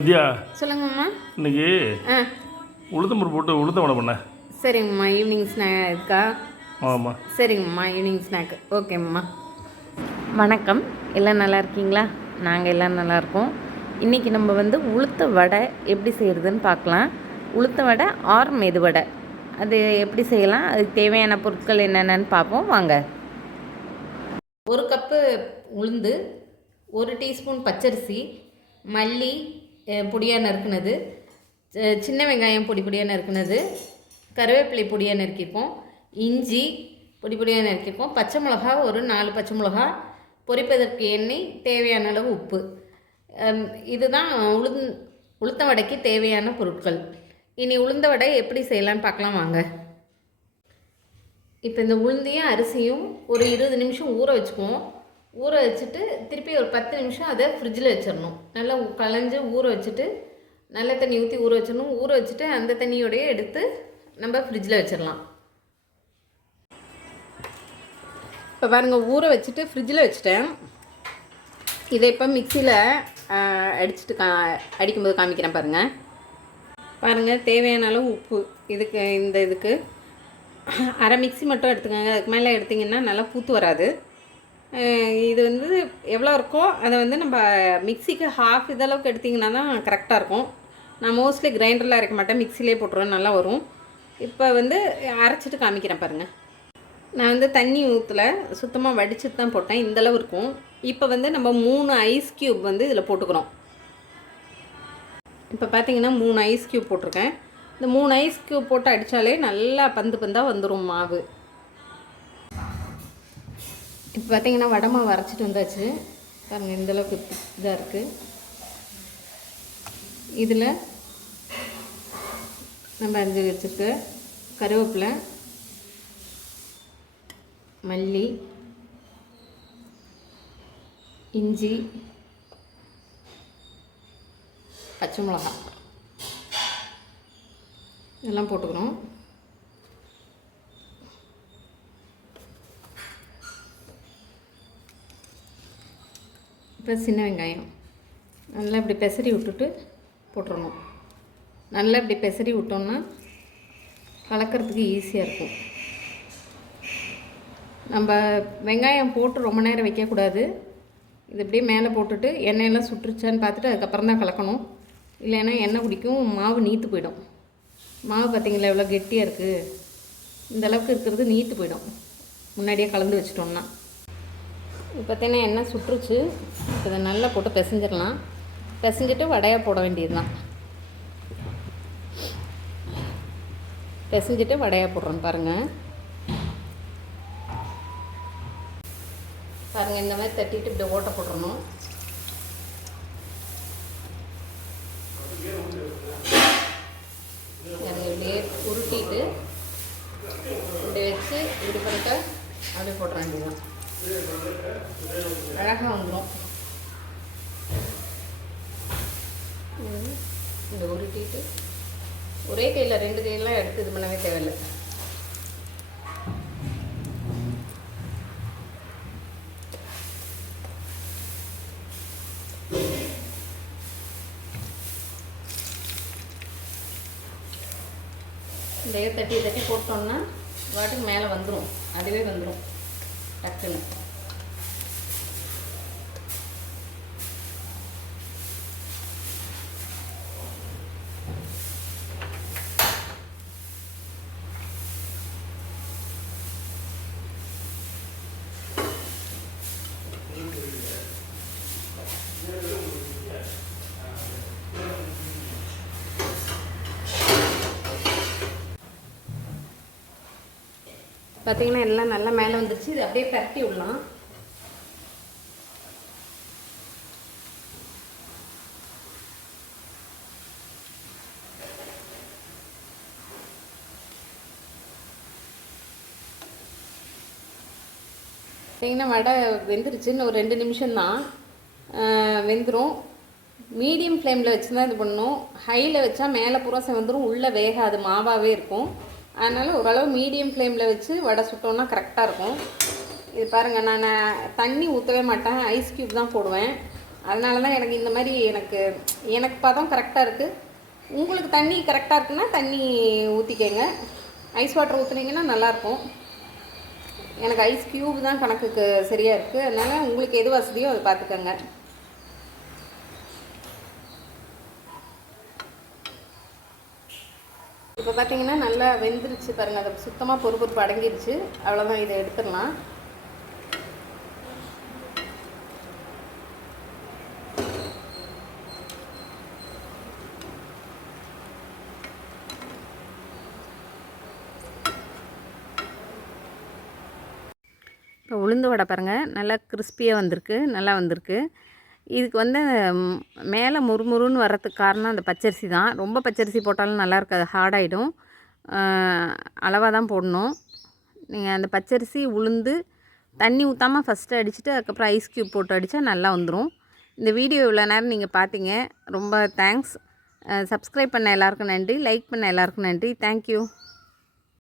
வித்யா சொல்லுங்கம்மா இன்னைக்கு ஆ. உளுத்தம்பரு போட்டு உளுத்த வடை பண்ண. சரிங்கம்மா ஈவினிங் ஸ்நாக் இருக்கா? ஆமாம் சரிங்கம்மா ஈவினிங் ஸ்நாக்கு ஓகேம்மா வணக்கம். எல்லாம் நல்லா இருக்கீங்களா? நாங்கள் எல்லாம் நல்லா இருக்கோம். இன்றைக்கி நம்ம வந்து உளுத்த வடை எப்படி செய்கிறதுன்னு பார்க்கலாம். உளுத்த வடை ஆர் மெது வடை. அது எப்படி செய்யலாம்? அதுக்கு தேவையான பொருட்கள் என்னென்னு பார்ப்போம். வாங்க. ஒரு கப்பு உளுந்து ஒரு டீஸ்பூன் பச்சரிசி மல்லி பொடியாக நறுக்குனது. சின்ன வெங்காயம் பொடி பொடியாக நறுக்குனது. கருவேப்பிலை பொடியாக நறுக்கிப்போம். இஞ்சி பொடி பொடியாக நறுக்கிப்போம். பச்சை மிளகா ஒரு நாலு பச்சை மிளகா. பொரிப்பதற்கு எண்ணெய் தேவையான அளவு உப்பு. இதுதான் உளுந் உளுத்த வடைக்கு தேவையான பொருட்கள். இனி உளுந்த வடை எப்படி செய்யலான்னு பார்க்கலாம் வாங்க. இப்போ இந்த உளுந்தையும் அரிசியும் ஒரு இருபது நிமிஷம் ஊற வச்சுக்குவோம். ஊற வச்சுட்டு திருப்பி ஒரு பத்து நிமிஷம் அதை ஃப்ரிட்ஜில் வச்சிடணும். நல்லா களைஞ்சு ஊற வச்சுட்டு நல்ல தண்ணி ஊற்றி ஊற வச்சிடணும். ஊற வச்சுட்டு அந்த தண்ணியோடையே எடுத்து நம்ம ஃப்ரிட்ஜில் வச்சிடலாம். இப்போ பாருங்கள் ஊற வச்சுட்டு ஃப்ரிட்ஜில் வச்சுட்டேன். இதை இப்போ மிக்சியில் அடிச்சுட்டு கா அடிக்கும்போது காமிக்கிறேன் பாருங்கள் பாருங்கள் தேவையான அளவு உப்பு. இதுக்கு இந்த இதுக்கு. அரை மிக்ஸி மட்டும் எடுத்துக்கோங்க. அதுக்கு மேலே எடுத்திங்கன்னா நல்லா பூத்து வராது. இது வந்து எவ்வளோ இருக்கோ அதை வந்து நம்ம மிக்சிக்கு ஹாஃப் இதளவுக்கு எடுத்திங்கன்னா தான் கரெக்டாக இருக்கும். நான் மோஸ்ட்லி கிரைண்டரில் அரைக்க மாட்டேன் மிக்சிலே போட்டுருவேன் நல்லா வரும். இப்போ வந்து அரைச்சிட்டு காமிக்கிறேன் பாருங்கள் நான் வந்து தண்ணி ஊற்றல சுத்தமாக வடிச்சிட்டு தான் போட்டேன் இந்தளவு இருக்கும். இப்போ வந்து நம்ம மூணு ஐஸ் க்யூப் வந்து இதில் போட்டுக்கிறோம். இப்போ பார்த்தீங்கன்னா மூணு ஐஸ் க்யூப் போட்டிருக்கேன். இந்த மூணு ஐஸ் க்யூப் போட்டு அடித்தாலே நல்லா பந்து பந்தாக வந்துடும் மாவு. இப்போ பார்த்தீங்கன்னா வடை வரைச்சிட்டு வந்தாச்சு. பாருங்கள் இந்தளவுக்கு இதாக இருக்குது இதில் நம்ம அரிஞ்சு வச்சுருக்க. கருவேப்பிலை மல்லி இஞ்சி பச்சை மிளகா இதெல்லாம் போட்டுக்கிறோம் இப்போ சின்ன வெங்காயம். நல்லா இப்படி பெசரி விட்டுட்டு போட்டுறணும். நல்லா இப்படி பெசரி விட்டோம்னா கலக்கிறதுக்கு ஈஸியாக இருக்கும். நம்ம வெங்காயம் போட்டு ரொம்ப நேரம் வைக்கக்கூடாது. இது இப்படியே மேலே போட்டுட்டு எண்ணெயெல்லாம் சுட்டுருச்சான்னு பார்த்துட்டு அதுக்கப்புறம் தான் கலக்கணும். இல்லைன்னா எண்ணெய் குடிக்கும் மாவு நீத்து போயிடும். மாவு பார்த்தீங்களா எவ்வளோ கெட்டியாக இருக்குது இந்த அளவுக்கு இருக்கிறது நீத்து போயிடும். முன்னாடியே கலந்து வச்சிட்டோம்னா. பார்த்தீங்கன்னா எண்ணெய் சுட்டுருச்சு. இப்போ இதை நல்லா போட்டு பிசைஞ்சிடலாம். பிசைஞ்சிட்டு வடையாக போட வேண்டியது தான் பிசைஞ்சிட்டு வடையாக போடுறோம் பாருங்கள் பாருங்கள் இந்த மாதிரி தட்டிட்டு இப்படி ஓட்டை போட்டுடணும் அதை இப்படியே உருட்டிட்டு இப்படி வச்சு இப்படி பண்ணிட்டு அப்படி போட்டுற வேண்டியதான் அழகாக வந்துடும் இந்த உருட்டிட்டு ஒரே கையில் ரெண்டு கையெல்லாம் எடுத்து இது பண்ணவே தேவையில்லை. இந்த தட்டி தட்டி போட்டோம்னா வாட்டுக்கு மேலே வந்துடும் அதுவே வந்துடும் டக்குன்னு பார்த்தீங்கன்னா எல்லாம் நல்லா மேலே வந்துருச்சு. இது அப்படியே பரட்டி விடலாம். பார்த்தீங்கன்னா வடை வெந்துருச்சுன்னு ஒரு ரெண்டு நிமிஷம் தான் வெந்துடும் மீடியம் ஃப்ளேமில் வச்சு தான் இது பண்ணணும். ஹையில் வச்சா மேலே பூரா செவந்துரும் உள்ளே வேகாது. மாவாகவே இருக்கும். அதனால் ஓரளவு மீடியம் ஃப்ளேமில் வச்சு வடை சுட்டோம்னா கரெக்டாக இருக்கும். இது பாருங்கள் நான் தண்ணி ஊற்றவே மாட்டேன். ஐஸ் க்யூப் தான் போடுவேன். அதனால தான் எனக்கு இந்த மாதிரி எனக்கு எனக்கு பதம் கரெக்டாக இருக்குது உங்களுக்கு தண்ணி கரெக்டாக இருக்குன்னா தண்ணி ஊற்றிக்கங்க ஐஸ் வாட்டர் ஊற்றுனீங்கன்னா நல்லாயிருக்கும் எனக்கு ஐஸ் க்யூப் தான் கணக்குக்கு சரியாக இருக்குது அதனால் உங்களுக்கு எது வசதியோ அதை பார்த்துக்கோங்க. இப்போ பார்த்தீங்கன்னா நல்லா வெந்துருச்சு பாருங்கள் அதை சுத்தமாக பொறுப்பொறுப்பு அடங்கிருச்சு. அவ்வளோதான் இதை எடுத்துடலாம். இப்போ உளுந்து வடை பாருங்கள் நல்லா கிறிஸ்பியாக வந்திருக்கு. நல்லா வந்திருக்கு. இதுக்கு வந்து மேலே முறுமுறுன்னு வர்றதுக்கு காரணம் அந்த பச்சரிசி தான். ரொம்ப பச்சரிசி போட்டாலும் நல்லா இருக்காது ஹார்டாகிடும் அளவாக தான் போடணும். நீங்கள் அந்த பச்சரிசி உளுந்து தண்ணி ஊற்றாமல் ஃபஸ்ட்டு அடிச்சுட்டு அதுக்கப்புறம் ஐஸ் க்யூப் போட்டு அடித்தா நல்லா வந்துடும் இந்த வீடியோ இவ்வளோ நேரம் நீங்கள் பார்த்தீங்க ரொம்ப தேங்க்ஸ் சப்ஸ்கிரைப் பண்ண எல்லாருக்கும் நன்றி. லைக் பண்ண எல்லாருக்கும் நன்றி. தேங்க்யூ